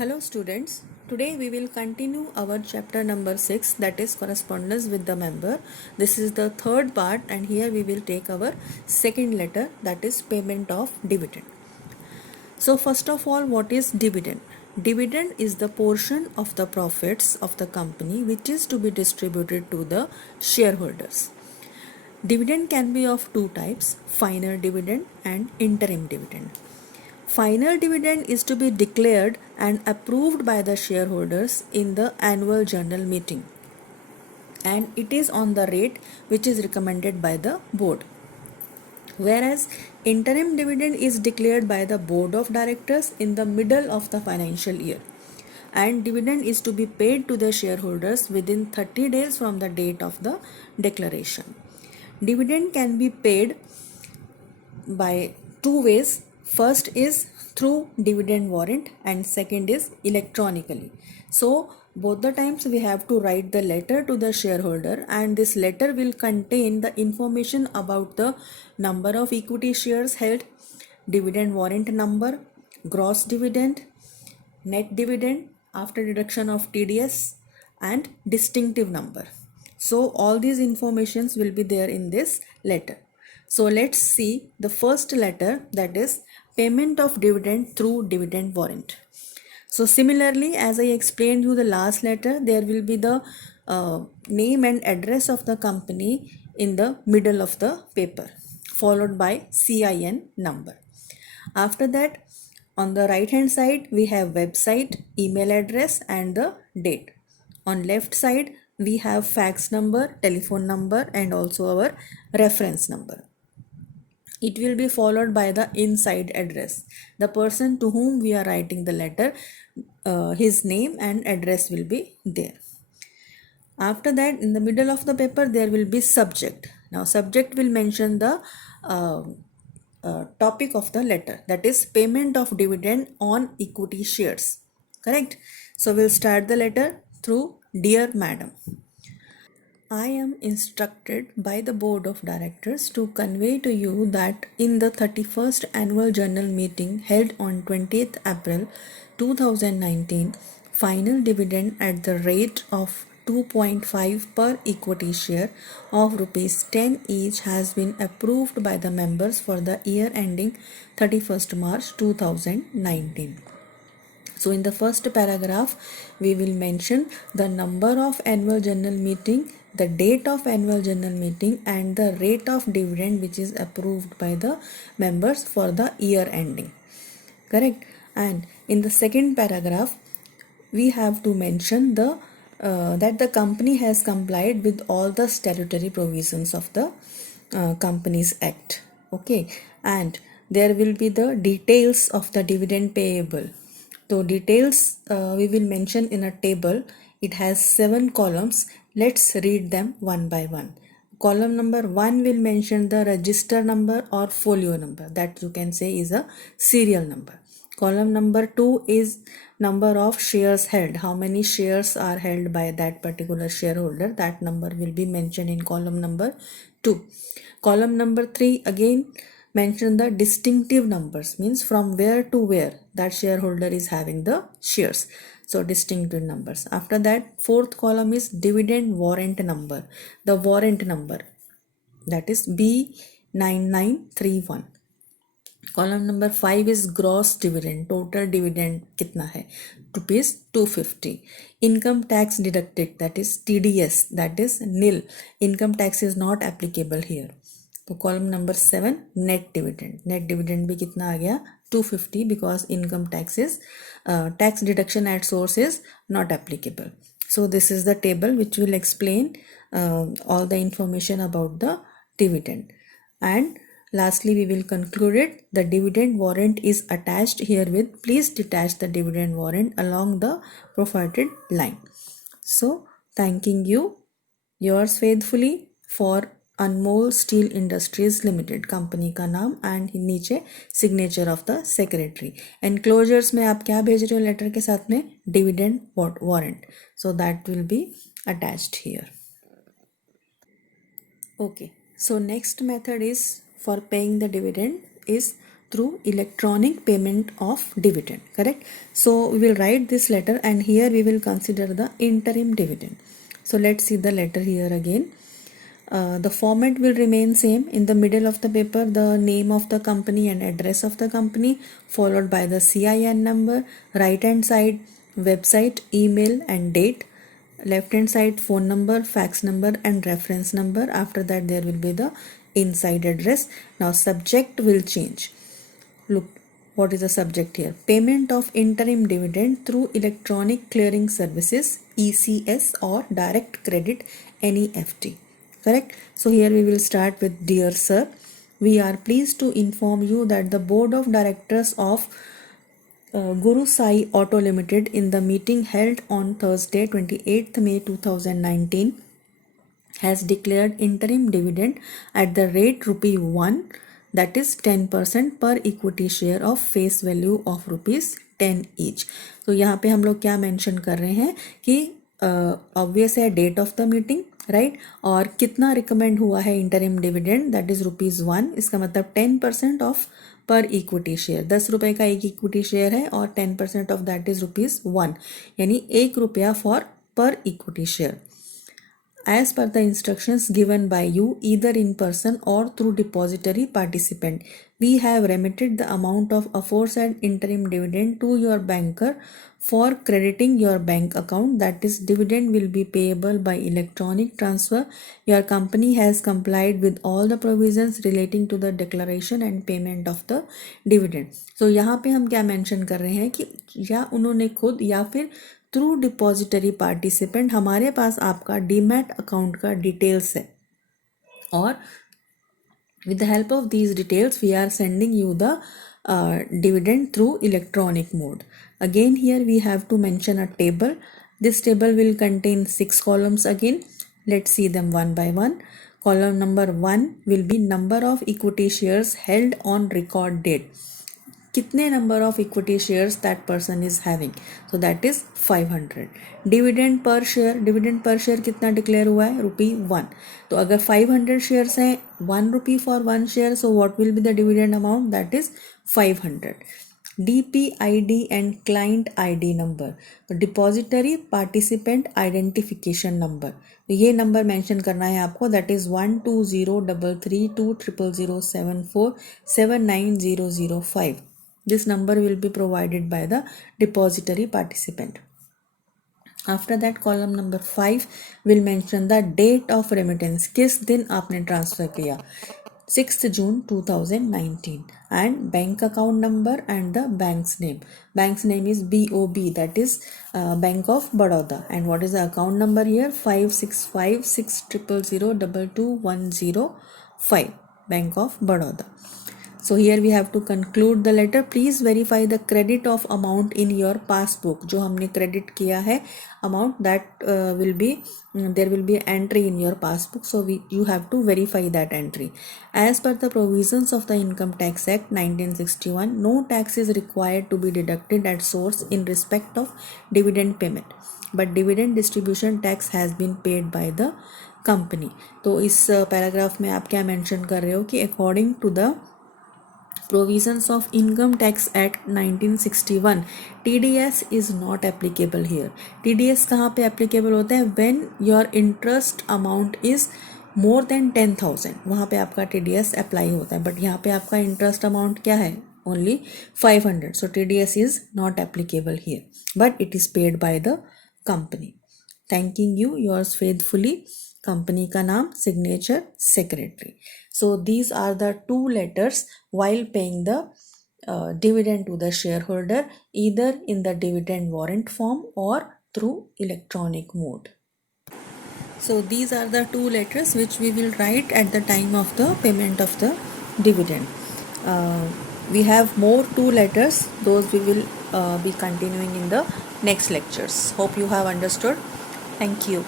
Hello students, today we will continue our chapter number 6, that is correspondence with the member. This is the third part and here we will take our second letter, that is payment of dividend. So first of all, what is dividend? Dividend is the portion of the profits of the company which is to be distributed to the shareholders. Dividend can be of two types, final dividend and interim dividend. Final dividend is to be declared and approved by the shareholders in the annual general meeting, and it is on the rate which is recommended by the board. Whereas interim dividend is declared by the board of directors in the middle of the financial year, and dividend is to be paid to the shareholders within 30 days from the date of the declaration. Dividend can be paid by two ways. First is through dividend warrant and second is electronically. So both the times we have to write the letter to the shareholder, and this letter will contain the information about the number of equity shares held, dividend warrant number, gross dividend, net dividend after deduction of TDS, and distinctive number. So all these informations will be there in this letter. So let's see the first letter, that is payment of dividend through dividend warrant. So similarly, as I explained you the last letter, there will be the name and address of the company in the middle of the paper, followed by CIN number. After that, on the right hand side we have website, email address and the date. On left side we have fax number, telephone number and also our reference number. It will be followed by the inside address. The person to whom we are writing the letter, his name and address will be there. After that, in the middle of the paper there will be subject. Now subject will mention the topic of the letter, that is payment of dividend on equity shares. Correct? So we'll start the letter through Dear Madam. I am instructed by the Board of Directors to convey to you that in the 31st Annual General Meeting held on 20th April 2019, final dividend at the rate of 2.5 per equity share of rupees 10 each has been approved by the members for the year ending 31st March 2019. So in the first paragraph, we will mention the number of annual general meeting, the date of annual general meeting and the rate of dividend which is approved by the members for the year ending. Correct? And in the second paragraph, we have to mention the that the company has complied with all the statutory provisions of the Companies Act. Okay, and there will be the details of the dividend payable. So details we will mention in a table. It has 7 columns. Let's read them one by one. Column number 1 will mention the register number or folio number, that you can say is a serial number. Column number 2 is number of shares held. How many shares are held by that particular shareholder? That number will be mentioned in column number 2. Column number 3 again mention the distinctive numbers, means from where to where that shareholder is having the shares. So distinctive numbers. After that, fourth column is dividend warrant number. The warrant number, that is B9931. Column number 5 is gross dividend. Total dividend kitna hai? Rupees 250. Income tax deducted, that is TDS, that is nil. Income tax is not applicable here. तो column number 7 net dividend भी कितना आ गया 250, because income tax is tax deduction at source is not applicable. So this is the table which will explain all the information about the dividend. And lastly, we will conclude it. The dividend warrant is attached herewith. Please detach the dividend warrant along the provided line. So thanking you, yours faithfully, for Anmol steel industries limited company का नाम and नीचे signature of the secretary. Enclosures में आप क्या भेज रहे हो letter के साथ में? Dividend warrant. So that will be attached here. Okay, so next method is for paying the dividend is through electronic payment of dividend. Correct? So we will write this letter, and here we will consider the interim dividend. So let's see the letter here again. The format will remain same. In the middle of the paper, the name of the company and address of the company, followed by the CIN number. Right hand side, website, email and date. Left hand side, phone number, fax number and reference number. After that there will be the inside address. Now subject will change. Look, what is the subject here? Payment of interim dividend through electronic clearing services, ECS, or direct credit, NEFT. Correct? So here we will start with, dear sir, we are pleased to inform you that the board of directors of Guru Sai Auto Limited, in the meeting held on Thursday 28th May 2019, has declared interim dividend at the rate rupee 1, that is 10% per equity share of face value of rupees 10 each. तो यहाँ पे हम लोग क्या mention कर रहे हैं कि ऑब्वियस है date of the meeting, right, और कितना रिकमेंड हुआ है इंटरिम डिविडेंड, दैट इज ₹1. इसका मतलब 10% ऑफ पर इक्विटी शेयर. 10 रुपये का एक इक्विटी शेयर है और 10% ऑफ दैट इज ₹1, यानी ₹1 फॉर पर equity share. As per the instructions given by you, either in person or through depository participant, we have remitted the amount of aforesaid interim dividend to your banker for crediting your bank account. That is, dividend will be payable by electronic transfer. Your company has complied with all the provisions relating to the declaration and payment of the dividend. So यहाँ पे हम क्या mention कर रहे हैं कि या उन्होंने खुद या फिर थ्रू डिपॉजिटरी पार्टिसिपेंट हमारे पास आपका डीमैट अकाउंट का डिटेल्स है, और with the help of these details we are sending you the dividend through electronic mode. Again here we have to mention a table. This table will contain 6 columns again. Let's see them one by one. Column number 1 will be number of equity shares held on record date. कितने number of equity shares that person is having, so that is 500. Dividend per share कितना declare हुआ है? ₹1. तो अगर 500 shares हैं, ₹1 for 1 share, so what will be the dividend amount? That is 500. DPID and client ID number, तो depository participant identification number, तो ये number mention करना है आपको, that is 1203320074790005. This number will be provided by the depository participant. After that, column number 5 will mention the date of remittance. किस दिन आपने transfer किया? 6th June 2019. And bank account number and the bank's name. Bank's name is BOB, that is Bank of Baroda. And what is the account number here? 565600222105. Bank of Baroda. So here we have to conclude the letter. Please verify the credit of amount in your passbook. जो हमने credit किया है amount, that will be there will be entry in your passbook. So you have to verify that entry. As per the provisions of the Income Tax Act 1961, no tax is required to be deducted at source in respect of dividend payment, but dividend distribution tax has been paid by the company. तो इस paragraph में आप क्या mention कर रहे हो कि according to the provisions of Income Tax Act 1961, TDS is not applicable here. TDS कहाँ पे applicable होता है? When your interest amount is more than 10,000, वहाँ पे आपका TDS apply होता है, but यहाँ पे आपका interest amount क्या है? Only 500. So TDS is not applicable here, but it is paid by the company. Thanking you, yours faithfully. Company का नाम, signature, secretary. So these are the 2 letters while paying the dividend to the shareholder, either in the dividend warrant form or through electronic mode. So these are the 2 letters which we will write at the time of the payment of the dividend. We have more 2 letters. Those we will be continuing in the next lectures. Hope you have understood. Thank you.